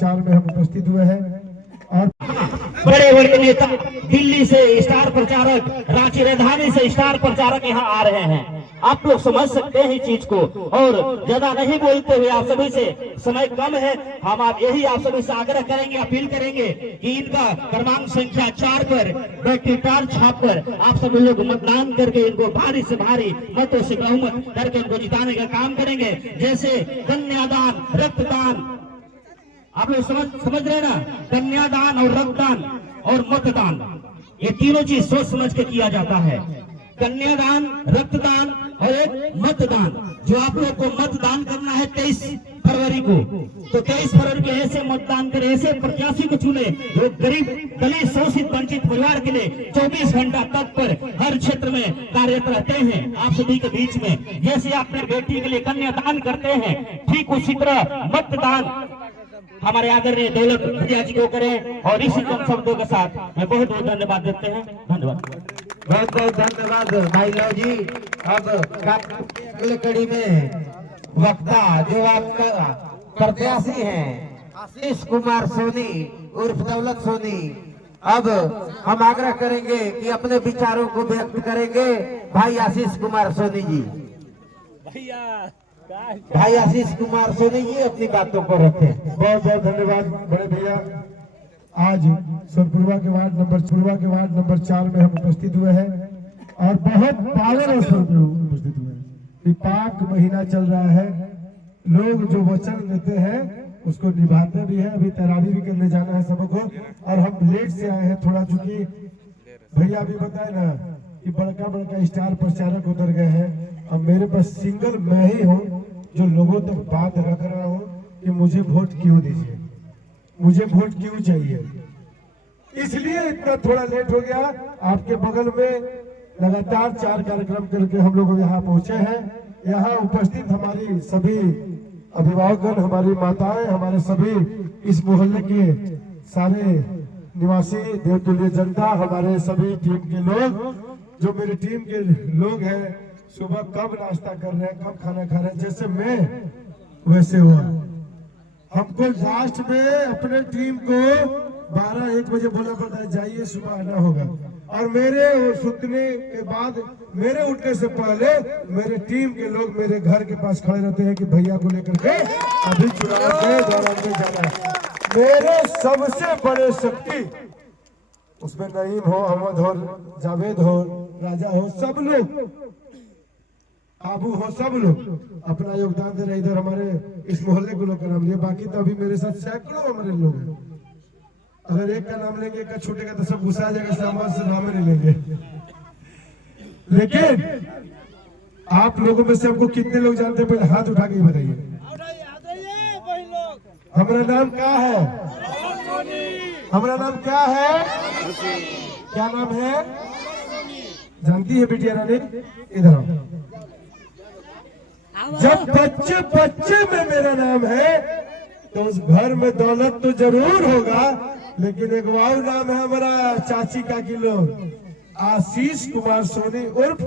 चार में हम उपस्थित हुए हैं और बड़े बड़े नेता दिल्ली से स्टार प्रचारक, रांची राजधानी से स्टार प्रचारक यहाँ आ रहे हैं। आप लोग समझ सकते हैं इस चीज को और ज्यादा नहीं बोलते हुए आप सभी से, समय कम है, हम आप यही आप सभी से आग्रह करेंगे, अपील करेंगे कि इनका क्रमांक संख्या 4 पर बैक्टीटार छाप पर आप सभी लोग मतदान करके इनको भारी से भारी मतों से बहुमत करके इनको जिताने का काम करेंगे। जैसे कन्यादान, रक्तदान, आप लोग समझ रहे हैं ना, कन्यादान और रक्तदान और मतदान, ये तीनों चीज सोच समझ के किया जाता है। कन्यादान, रक्तदान और एक मतदान। जो आप लोग को मतदान करना है 23 फरवरी को, तो 23 फरवरी के ऐसे मतदान करें, ऐसे प्रत्याशी को चुने जो गरीब, दलित, शोषित, वंचित परिवार के लिए 24 घंटा तक पर हर क्षेत्र में कार्यरत रहते हैं आप सभी के बीच में। जैसे अपने बेटी के लिए कन्यादान करते हैं, ठीक उसी तरह मतदान हमारे आदरणीय दौलत भैया जी को करें। और इसी कम शब्दों के साथ मैं बहुत बहुत धन्यवाद देते हैं। धन्यवाद, बहुत बहुत धन्यवाद भाई लाल जी। अब अगले कड़ी में वक्ता जो आपका प्रत्याशी हैं आशीष कुमार सोनी उर्फ दौलत सोनी, अब हम आग्रह करेंगे कि अपने विचारों को व्यक्त करेंगे भाई आशीष कुमार सोनी जी। भाई आशीष कुमार सोनी जी अपनी बातों को रखें। बहुत बहुत धन्यवाद बड़े भैया। आज सोनपुरवा के वार्ड नंबर 4 में हम उपस्थित हुए हैं और बहुत पावन अवसर पे उपस्थित हुए हैं कि पाक महीना चल रहा है, लोग जो वचन देते हैं उसको निभाते भी है। अभी तैरावी भी करने जाना है सबको और हम लेट से आए हैं थोड़ा, चूंकि भैया भी बताए ना कि बड़का स्टार प्रचारक उतर गए हैं। अब मेरे पास सिंगल मैं ही हूँ जो लोगों तक बात रख रहा हूँ कि मुझे वोट क्यों दीजिए, मुझे वोट क्यों चाहिए। इसलिए इतना थोड़ा लेट हो गया। आपके बगल में लगातार 4 कार्यक्रम करके हम लोग यहाँ पहुंचे हैं। यहाँ उपस्थित हमारी सभी अभिभावकगण, हमारी माताएं, हमारे सभी इस मोहल्ले के सारे निवासी, देवतुल्य जनता, हमारे सभी टीम के लोग, जो मेरी टीम के लोग हैं, सुबह कब नाश्ता कर रहे हैं, कब खाना खा रहे हैं, जैसे मैं वैसे हुआ। हमको लास्ट में अपने टीम को 12-1 बजे बोलना पड़ता है जाइए सुबह आना होगा। और मेरे सुतने के बाद, मेरे उठने से पहले मेरे टीम के लोग मेरे घर के पास खड़े रहते हैं कि भैया को लेकर के अभी चुनाव के दौरान में जाना है। मेरे सबसे बड़े शक्ति उसमें नईम हो, अहमद हो, जावेद हो, राजा हो, सब लोग, आबू हो, सब लोग अपना योगदान दे रहे। इधर हमारे इस मोहल्ले के लोग का नाम लिया, बाकी तो अभी मेरे साथ सैकड़ों हमारे लोग हैं। अगर एक का नाम लेंगे, एक का छूटेगा तो सब गुस्सा आ जाएगा, सामान से नाम नहीं लेंगे। लेकिन आप लोगों में से हमको कितने लोग जानते हैं, पहले हाथ उठा के बताइए। हमारा नाम क्या है? हमारा नाम क्या है? क्या नाम है? जानती है बिटिया रानी? इधर आओ। जब बच्चे में मेरा नाम है तो उस घर में दौलत तो जरूर होगा, लेकिन एक वाव नाम है हमारा चाची का की लोग, आशीष कुमार सोनी उर्फ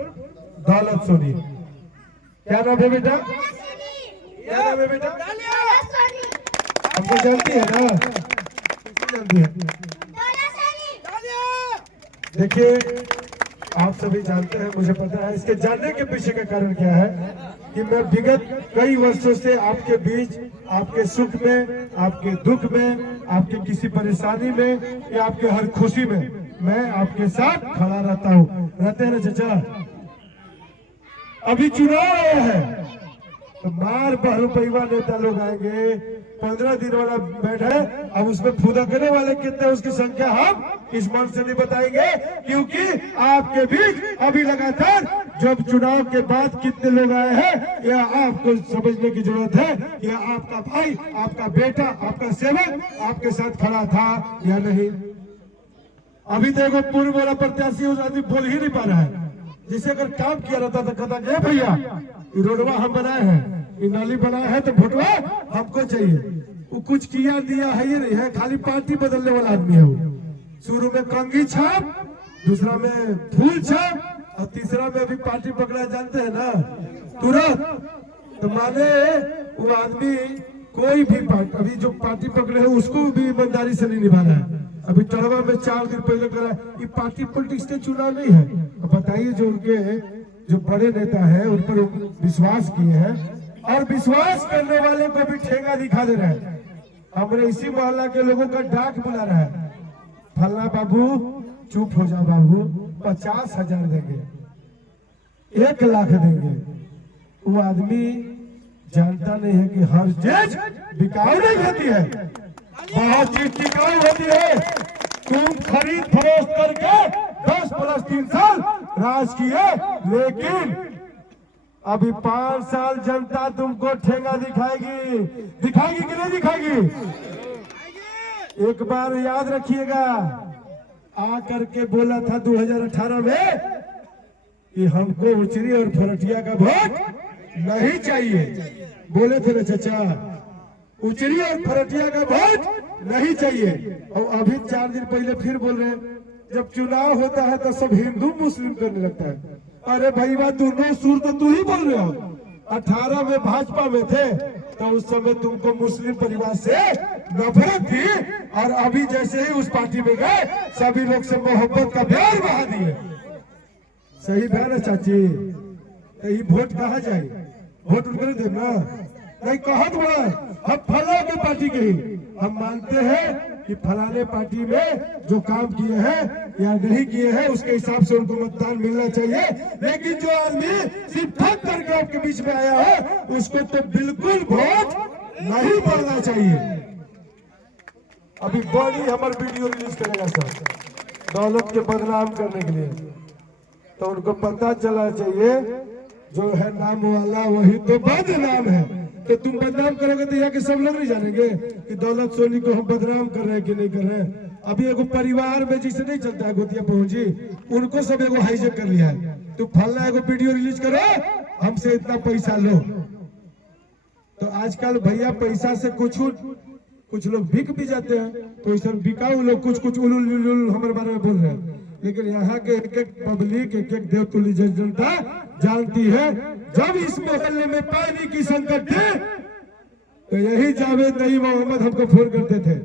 दौलत सोनी। क्या नाम है बेटा? क्या नाम है बेटा? हमको जानती है ना? जानती है। देखिए, आप सभी जानते हैं, मुझे पता है। इसके जानने के पीछे का कारण क्या है कि मैं विगत कई वर्षों से आपके बीच, आपके सुख में, आपके दुख में, आपके किसी परेशानी में या आपके हर खुशी में मैं आपके साथ खड़ा रहता हूँ। रहते हैं ना चाचा? अभी चुनाव आया है तो मार बहुरुपया नेता लोग आएंगे, 15 दिन वाला बैठा है, अब उसमें फुदकने वाले कितने, उसकी संख्या हम इस मन से नहीं बताएंगे, क्योंकि आपके बीच अभी लगातार जब चुनाव के बाद कितने लोग आए हैं या आपको समझने की जरूरत है, या आपका भाई, आपका बेटा, आपका सेवक आपके साथ खड़ा था या नहीं। अभी देखो पूर्व वाला प्रत्याशी उस आदमी बोल ही नहीं पा रहा है, जिसे अगर काम किया रहता तो कहता भैया रोडवा हम बनाए हैं, ये नाली बनाए हैं, तो वोटवा हमको चाहिए। वो कुछ किया दिया है ये नहीं है, खाली पार्टी बदलने वाला आदमी है वो। शुरू में कंघी छाप, दूसरा में फूल छाप और तीसरा में अभी पार्टी पकड़ा, जानते हैं ना, तुरंत। तो माने वो आदमी कोई भी पार्टी अभी जो पार्टी पकड़े हैं उसको भी ईमानदारी से नहीं निभा रहा है। अभी टड़वा में 4 दिन पहले करा, ये पार्टी पॉलिटिक्स के चुनाव नहीं है। अब बताइए जो उनके जो बड़े नेता है उन पर विश्वास किए हैं और विश्वास करने वाले को भी ठेंगा दिखा दे रहे हैं। हमारे इसी मोहल्ला के लोगों का डाक बुला रहा है, फलना बाबू चुप हो जाओ बाबू, 50,000 देंगे, 1 लाख देंगे। वो आदमी जानता नहीं है कि हर चीज बिकाऊ नहीं होती है, बहुत चीज टिकाऊ होती है। तुम खरीद फरोख्त करके 10 + 3 साल राज किए, लेकिन अभी 5 साल जनता तुमको ठेंगा दिखाएगी, दिखाएगी कि नहीं दिखाएगी? एक बार याद रखिएगा, आ करके बोला था 2018 में कि हमको उचरी और फरटिया का वोट नहीं चाहिए, बोले थे ना चाचा, उचरी और फरटिया का वोट नहीं चाहिए। और अभी 4 दिन पहले फिर बोल रहे हैं जब चुनाव होता है तो सब हिंदू मुस्लिम करने लगता है। अरे भाई बात दोनों सुर तो तू ही बोल रहे हो। 18 में भाजपा में थे तो उस समय तुमको मुस्लिम परिवार से नफरत थी, और अभी जैसे ही उस पार्टी में गए सभी लोग से मोहब्बत का प्यार बहा दिए। सही है ना चाची? ये वोट कहा जाए? वोट उनको नहीं देना, नहीं कहत बड़ा हम फला के पार्टी के ही, हम मानते हैं कि फलाने पार्टी में जो काम किए हैं या नहीं किए हैं उसके हिसाब से उनको मतदान मिलना चाहिए। लेकिन जो आदमी सिर्फ ठग करके आपके बीच में आया है उसको तो बिल्कुल वोट नहीं पड़ना चाहिए। अभी बड़ी हमारे वीडियो रिलीज करेगा सर, दौलत के बदनाम करने के लिए, तो उनको पता चला चाहिए जो है नाम वाला वही तो बदनाम है। तो तुम बदनाम करोगे तो यहाँ के सब लोग नहीं जानेंगे कि दौलत सोनी को हम बदनाम कर रहे हैं कि नहीं कर रहे हैं। अभी एगो परिवार में जिसे नहीं चलता है गोतिया पहुंची, उनको सब एगो हाईजेक कर लिया है। तो फलना एगो वीडियो रिलीज करो, हमसे इतना पैसा लो। तो आजकल भैया पैसा से कुछ लोग बिक भी जाते हैं, तो इस बिकाऊ लोग कुछ उलुल हमारे बारे में बोल रहे हैं। लेकिन यहाँ के एक पब्लिक, एक देवतुल्य जनता जानती है, जब इस मोहल्ले में पानी की संकट थी तो यही जावेद नईम मोहम्मद हमको फोन करते थे,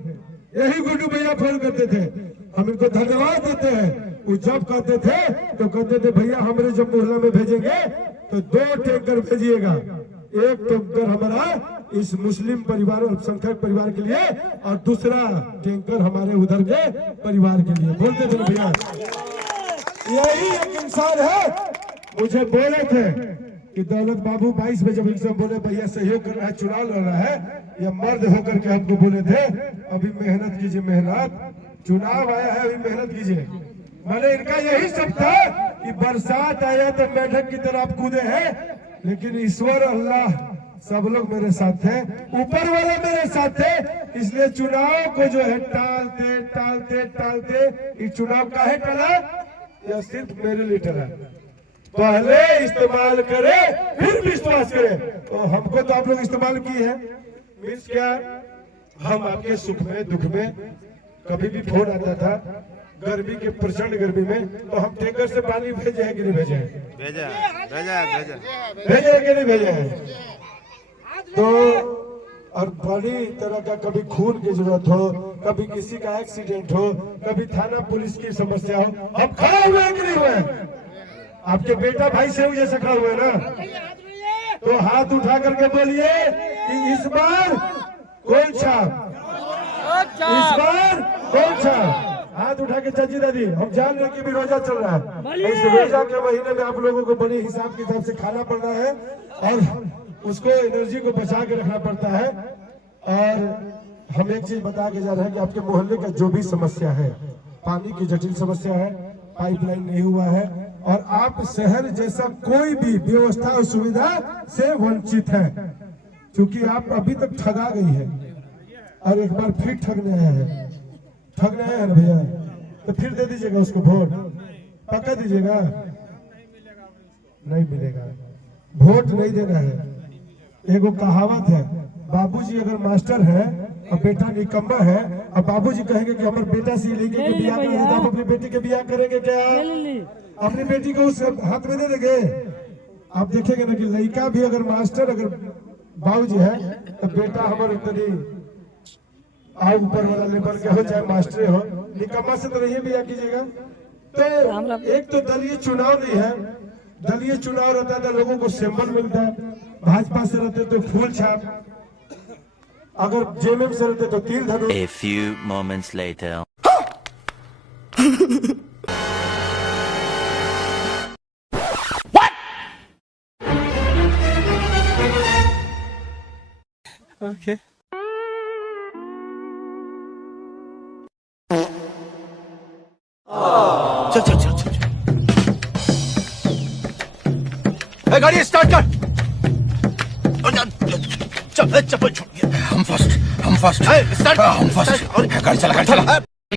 यही गुड्डू भैया फोन करते थे। हम इनको धन्यवाद देते हैं। वो जब कहते थे तो कहते थे भैया हमारे जब मोहल्ला में भेजेंगे तो 2 टैंकर भेजिएगा, एक टैंकर हमारा इस मुस्लिम परिवार अल्पसंख्यक परिवार के लिए और दूसरा टैंकर हमारे उधर के परिवार के लिए। बोलते थे भैया, यही एक इंसान है। मुझे बोले थे कि दौलत बाबू 22 में जब इनसे बोले भैया सहयोग कर रहा है, चुनाव लड़ रहा है, या मर्द होकर के हमको बोले थे अभी मेहनत कीजिए, मेहनत, चुनाव आया है अभी मेहनत कीजिए। मैंने इनका यही सब था कि बरसात आया तो मेढक की तरह आप कूदे हैं, लेकिन ईश्वर अल्लाह सब लोग मेरे साथ थे, ऊपर वाला मेरे साथ थे। इसलिए चुनाव को जो है टालते इस चुनाव का है टला या सिर्फ मेरे लिए टला? पहले इस्तेमाल करे फिर विश्वास करे। तो हमको तो आप लोग इस्तेमाल किए हैं, मीन्स क्या, हम आपके सुख में दुख में कभी भी फोन आता था, गर्मी के प्रचंड गर्मी में, तो हम टैंकर से पानी भेजे हैं कि नहीं भेजे हैं? भेजे कि नहीं भेजे हैं? तो और बड़ी तरह का कभी खून की जरूरत हो, कभी किसी का एक्सीडेंट हो, कभी थाना पुलिस की समस्या हो, हम खड़े हुए हैं कि नहीं हुए? आपके बेटा भाई से जैसे खड़ा हुए ना, तो हाथ उठा करके बोलिए कि इस बार कौन छाप, इस बार कौन छाप। हाथ उठा के चाची दादी, हम जान रहे कि भी रोजा चल रहा है, इस रोजा के महीने में आप लोगों को बड़े हिसाब किताब से खाना पड़ना है और उसको एनर्जी को बचा के रखना पड़ता है। और हम एक चीज बता के जा रहे हैं कि आपके मोहल्ले का जो भी समस्या है, पानी की जटिल समस्या है, पाइपलाइन नहीं हुआ है, और आप शहर जैसा कोई भी व्यवस्था और सुविधा से वंचित है, क्योंकि आप अभी तक ठगा गई है और एक बार फिर ठगने आया है ना भैया, तो फिर दे दीजिएगा उसको वोट, पक्का दीजिएगा? नहीं मिलेगा, वोट नहीं देना है। एगो कहावत है, बाबूजी अगर मास्टर है और बेटा निकम्मा है, और बाबूजी कहेंगे कि हमारे बेटा से लेके के बियाह करेंगे, तो आप अपनी बेटी के बियाह करेंगे क्या? अपनी बेटी को उस हाथ में दे देंगे? आप देखेंगे ना कि लड़का भी अगर मास्टर अगर बाबूजी है तो बेटा हमारे तनी आओ ऊपर वाला लेवल के हो चाहे मास्टर हो, निकम्मा से तो नहीं भी कीजिएगा। तो एक तो दलीय चुनाव नहीं है, दलीय चुनाव रहता है तो लोगों को सिंबल मिलता है, भाजपा से रहते तो फूल छाप, अगर जेएमएम से रहते तो तीर धनुष। A few moments later. Okay. चल चल चल चल ए, गाड़ी स्टार्ट कर। चल चप्पल छोड़। हम फर्स्ट हम फर्स्ट स्टार्ट हम फर्स्ट गाड़ी चला गाड़ी चला